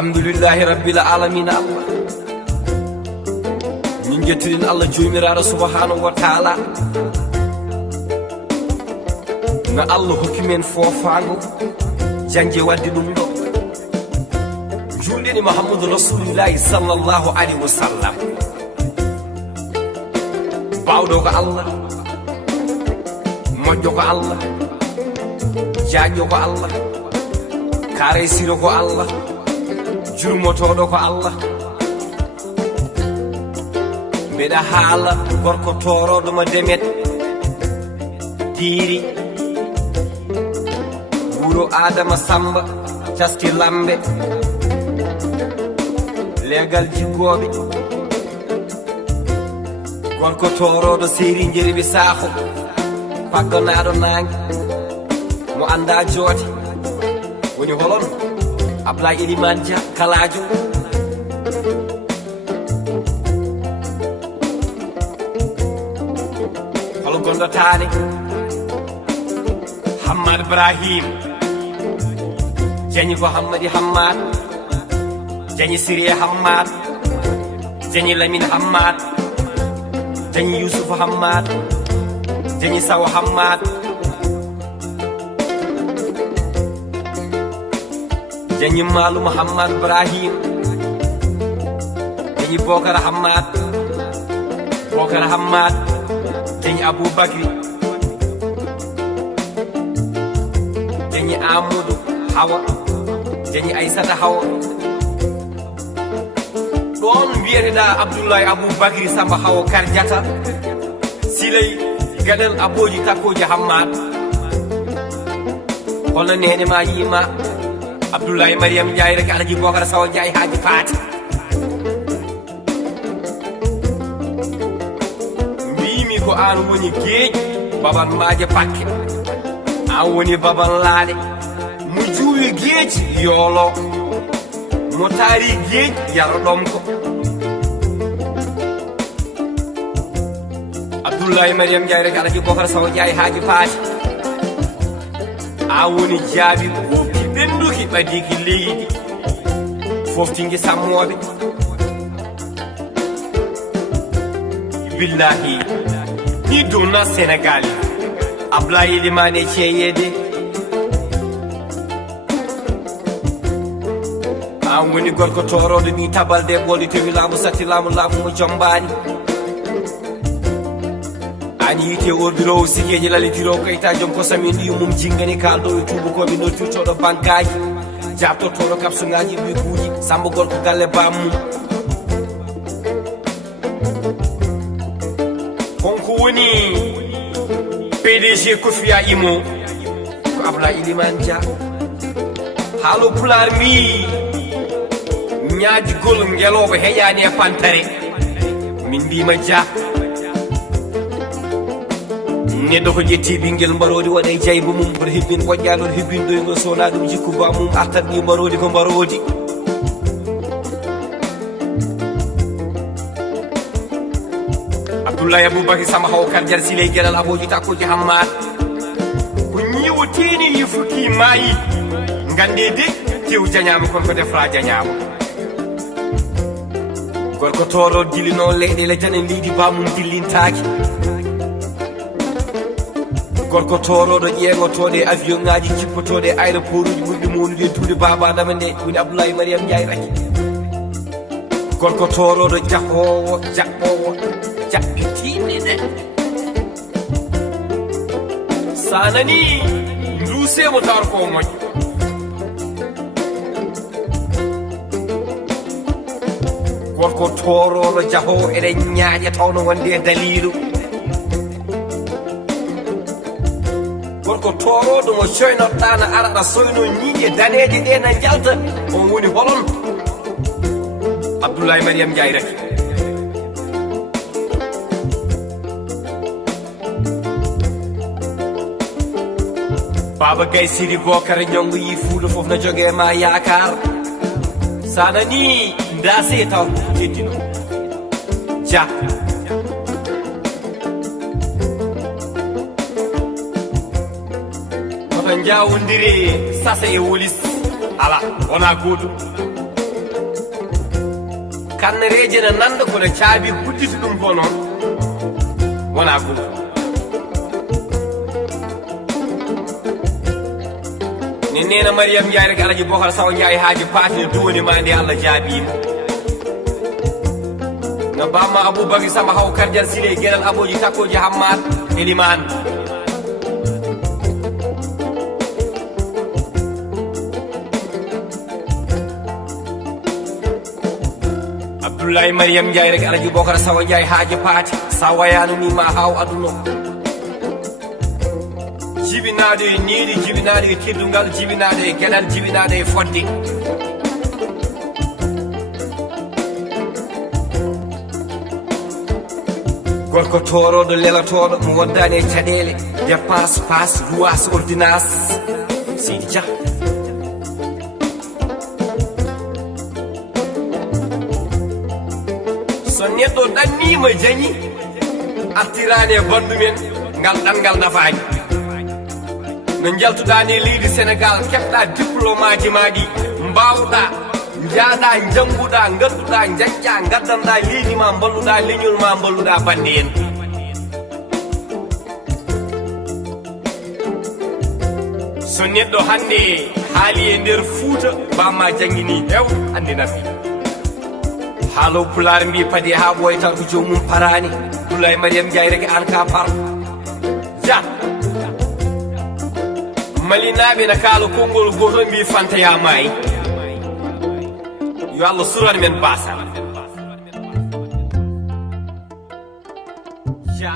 alhamdulillahi rabbil alamin Allah min jettirin Allah jomiraɗo subhanahu wa taala no Allah hokki men fofago jangge wadde ɗum ɗo julɗini Muhammadu rasulillahi sallallahu alayhi wa sallam bawɗo ko Allah moƴƴo ko Allah jaƴƴo ko Allah kare siro ko Allah jurmotoɗo ko Allah mbeɗa haala gorko toroɗoma demet diiri wuro Adama Samba caski lambe legal jiggoɓe gorko toroɗo seri jeriɓe sakho paggonaɗo nangue mo anda joote woni holon Ablaye Elimane Dia kalajo hol gonɗo taane Hammad Ibrahim jañi ko Hammadi Hammad jañi Siriya Hammad jañi Lamine Hammad jañi Youssoufa Hammad jañi Sawo Hammad jañi Malum Hammad Ibrahim jañi Bokar Hammad jañi Aboubacry jañi Amadou Hawa jañi Aissata Hawa ɗon wiyeteɗa Abdoulaye Aboubacry Samba Hawa Kardiata silay gaɗal aboji takkoji Hammad holno nene ma yima Abdoulaye Mariam Ndiaye rek Alaji Bokar Sawo Ndiaye haaji faati mbimi ko an woni geej baban maaje pakke an woni baban laaɗe mo juuwi geej yoolo mo taari geej yaroɗom ko Abdoulaye Mariam Ndiaye rek Alaji Bokar Sawo Ndiaye haaji faati an woni jaabi ɓenduki ɓadiki leydi foftingi sammoɓe billahi ni donna Sénégal Ablaye Elimane ceeyede an woni gorko toroɗo ni tabalde ɓolɗi towi laamu satti laamu mo jombani an yiite ordirowo sikeji lalitirowo kayita joom ko samin ɗi mum jingani kalɗo e tubakoɓe nottirtoɗo bankaji jabtortoɗo kapsugaji ɓekuji Samba gorko galle bammum konko woni PDG Kofiya Imo ko Ablaye Elimane Dia haalo pular mi ñaajigol ngeloɓe heƴani e pantare min mbima Dia neɗɗo ko ƴetti ɓinguel mbarodi waɗa e jayba mum oto hebbin moƴƴaɗo oto hebbin ɗoygol sowona ɗum jikku ba mum artat ni mbarodi ko mbarodi Abdoulaye Aboubacry Samba Hawa Kardiata siley gueɗal aboji takkoji Hammad ko ñiwoteni yi fukki maayi gande de tew jañama kono ko defra jañama gorko toro dilino leyɗele janen leydi bamum dillintaki gorko toroɗo ƴeegotoɗe avion ngaji cippotoɗe aéroport uji ɓurɗi mawnude duude babadama nde woni Abdoulaye Mariam Ndiaye raki gorko toroɗo jaɓɓowo jaɓɓitiniɗe sanani ndusemo tawar ko moƴƴo gorko toroɗo jahowo eɗen ñaaƴa tawno wonde dalilu gorko toroɗo mo coynoɗɗa na araɗa soyno ñiiƴe daneje ɗe na jalta on woni holon Abdoulaye Mariam Ndiaye raki Baba Gaye Siri Bokar ñongo yi fuuɗo fof no jogue ma yakar sanani ndase taw teddino Dia koto jawodiri sasa e wolis ala wona goɗɗum kannareje ne nanda kono caabi gudditi ɗum ko noon wona gum ni nena Mariam Ndiaye rek Alaji Bocar Sawo Ndiaye haaji paatine duwoni ma nde Allah jaabima no bamma Aboubacry Samba haw Kardian Sile gueɗal aboji takkoji Hammad Elimane Abdoulaye Mariam Ndiaye rek Alaji Bocar Sawo Ndiaye haaji paati sa wayanani ma haw aduno jibinade e niiɗi jibinade e teddungal jibinade e gueɗal jibinade e fodde gorko toroɗo lelatoɗo mo woddani e caɗele dépense passe luwas ordonnance Sidi Dia so neɗɗo ɗannima jañi artirani e bandumen ngal ɗanngal nafaji no jaltuɗa ni leydi Sénégal keɓɗa diplôme aji maɗi mbawɗa jaaɗa janguɗa gadduɗa jaƴƴa gaddanɗa leydi ma balluɗa leñol ma balluɗa bande en so neɗɗo hande haali e nder Fouta bamma jangguini hew andi nafi haalo Pulaar mbi paadi ha ɓooy tan ko jomum parani Abdoulaye Mariam Ndiaye rek an ka par ja malinaɓe na kaala konngol goto mbi fantaya maayi yo Allah suran men basal ja